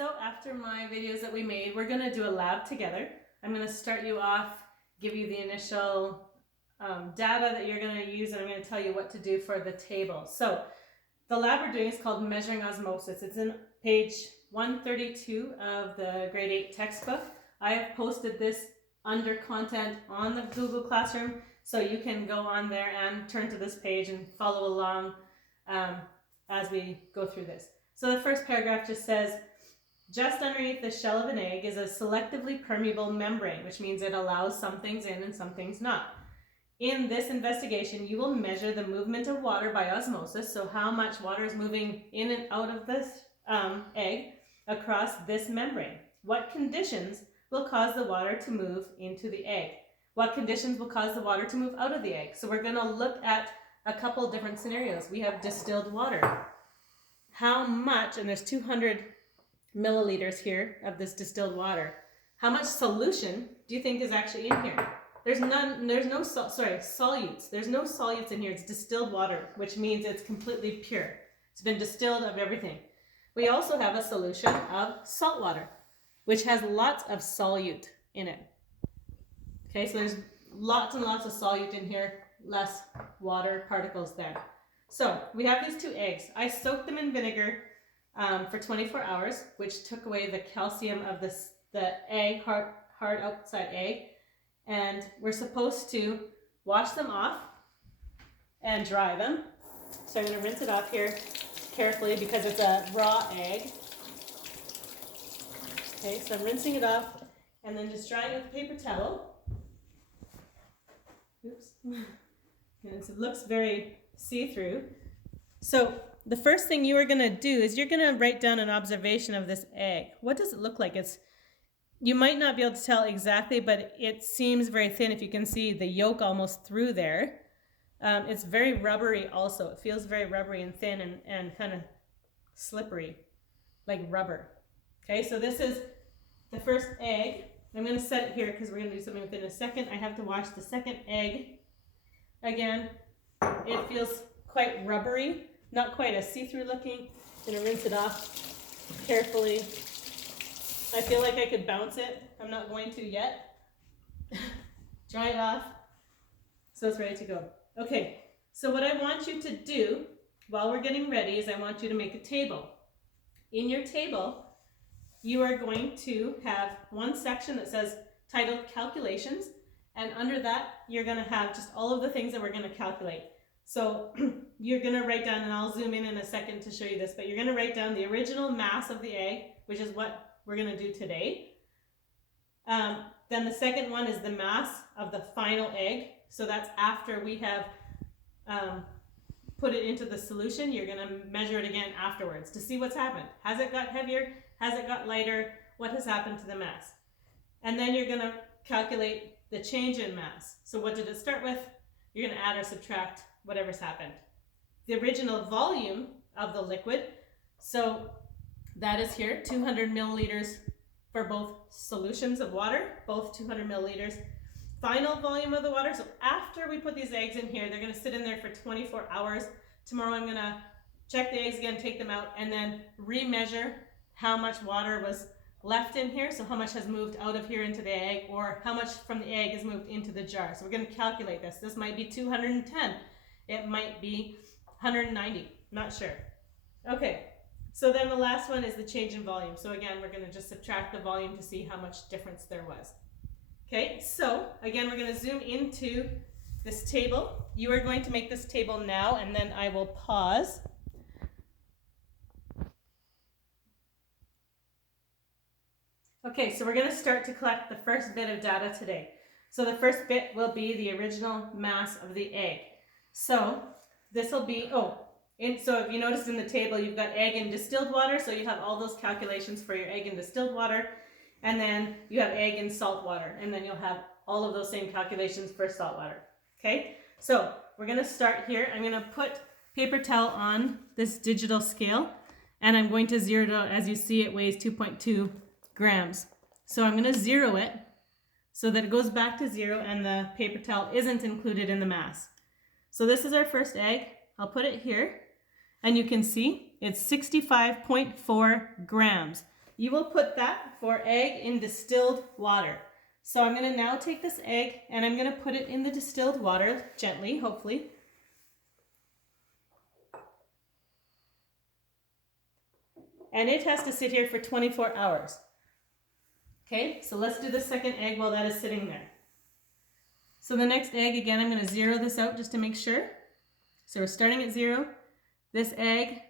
So after my videos that we made, we're going to do a lab together. I'm going to start you off, give you the initial data that you're going to use, and I'm going to tell you what to do for the table. So the lab we're doing is called Measuring Osmosis. It's in page 132 of the grade 8 textbook. I have posted this under content on the Google Classroom, so you can go on there and turn to this page and follow along as we go through this. So the first paragraph just says, just underneath the shell of an egg is a selectively permeable membrane, which means it allows some things in and some things not. In this investigation, you will measure the movement of water by osmosis, so how much water is moving in and out of this egg across this membrane. What conditions will cause the water to move into the egg? What conditions will cause the water to move out of the egg? So we're going to look at a couple different scenarios. We have distilled water. How much, and there's 200 milliliters here of this distilled water. How much solution do you think is actually in here? Solutes. There's no solutes in here. It's distilled water, which means it's completely pure. It's been distilled of everything. We also have a solution of salt water, which has lots of solute in it. Okay, so there's lots and lots of solute in here, less water particles there. So we have these two eggs. I soaked them in vinegar for 24 hours, which took away the calcium of the egg, hard outside egg. And we're supposed to wash them off and dry them. So I'm going to rinse it off here carefully because it's a raw egg. Okay, so I'm rinsing it off and then just drying it with a paper towel. Oops. And it looks very see-through. So the first thing you are going to do is you're going to write down an observation of this egg. What does it look like? You might not be able to tell exactly, but it seems very thin. If you can see the yolk almost through there. It's very rubbery also. It feels very rubbery and thin and kind of slippery, like rubber. Okay, so this is the first egg. I'm going to set it here because we're going to do something within a second. I have to wash the second egg. Again, it feels quite rubbery, not quite as see-through looking. I'm going to rinse it off carefully. I feel like I could bounce it. I'm not going to yet. Dry it off so it's ready to go. Okay, so what I want you to do while we're getting ready is I want you to make a table. In your table, you are going to have one section that says titled Calculations, and under that you're going to have just all of the things that we're going to calculate. So you're going to write down, and I'll zoom in a second to show you this, but you're going to write down the original mass of the egg, which is what we're going to do today. Then the second one is the mass of the final egg. So that's after we have put it into the solution. You're going to measure it again afterwards to see what's happened. Has it got heavier? Has it got lighter? What has happened to the mass? And then you're going to calculate the change in mass. So what did it start with? You're going to add or subtract whatever's happened. The original volume of the liquid, so that is here, 200 milliliters for both solutions of water, both 200 milliliters. Final volume of the water, so after we put these eggs in here, they're going to sit in there for 24 hours. Tomorrow I'm going to check the eggs again, take them out, and then remeasure how much water was left in here, so how much has moved out of here into the egg, or how much from the egg has moved into the jar. So we're going to calculate this. This might be 210. It might be 190. Not sure. Okay. So then the last one is the change in volume. So again, we're going to just subtract the volume to see how much difference there was. Okay, so again, we're going to zoom into this table. You are going to make this table now, and then I will pause. Okay, so we're going to start to collect the first bit of data today. So the first bit will be the original mass of the egg. So this will be, so if you noticed in the table, you've got egg and distilled water, so you have all those calculations for your egg and distilled water, and then you have egg and salt water, and then you'll have all of those same calculations for salt water. Okay, so we're going to start here. I'm going to put paper towel on this digital scale, and I'm going to zero it out. As you see, it weighs 2.2 grams. So I'm going to zero it so that it goes back to zero and the paper towel isn't included in the mass. So this is our first egg. I'll put it here. And you can see it's 65.4 grams. you will put that for egg in distilled water. So I'm going to now take this egg and I'm going to put it in the distilled water gently, hopefully. And it has to sit here for 24 hours. Okay, so let's do the second egg while that is sitting there. So the next egg, again, I'm going to zero this out just to make sure. So we're starting at 0. This egg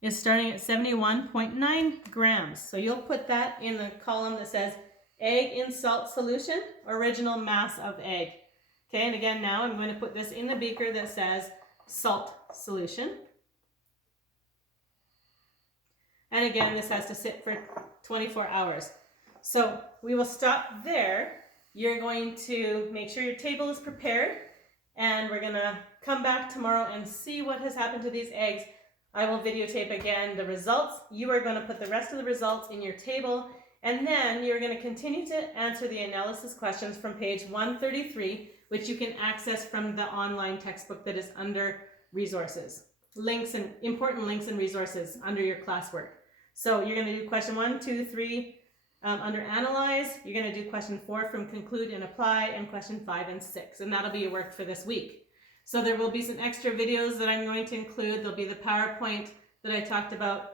is starting at 71.9 grams. So you'll put that in the column that says egg in salt solution, original mass of egg. Okay, and again now I'm going to put this in the beaker that says salt solution. And again, this has to sit for 24 hours. So we will stop there. You're going to make sure your table is prepared, and we're gonna come back tomorrow and see what has happened to these eggs. I will videotape again the results. You are gonna put the rest of the results in your table, and then you're gonna continue to answer the analysis questions from page 133, which you can access from the online textbook that is under resources. Links and important links and resources under your classwork. So you're gonna do question 1, 2, 3, under Analyze. You're going to do question 4 from Conclude and Apply, and question 5 and 6, and that'll be your work for this week. So there will be some extra videos that I'm going to include. There'll be the PowerPoint that I talked about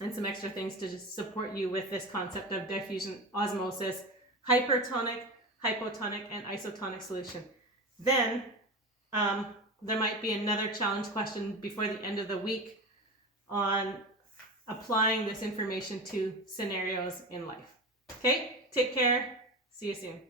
and some extra things to just support you with this concept of diffusion, osmosis, hypertonic, hypotonic, and isotonic solution. Then there might be another challenge question before the end of the week on applying this information to scenarios in life. Okay, take care. See you soon.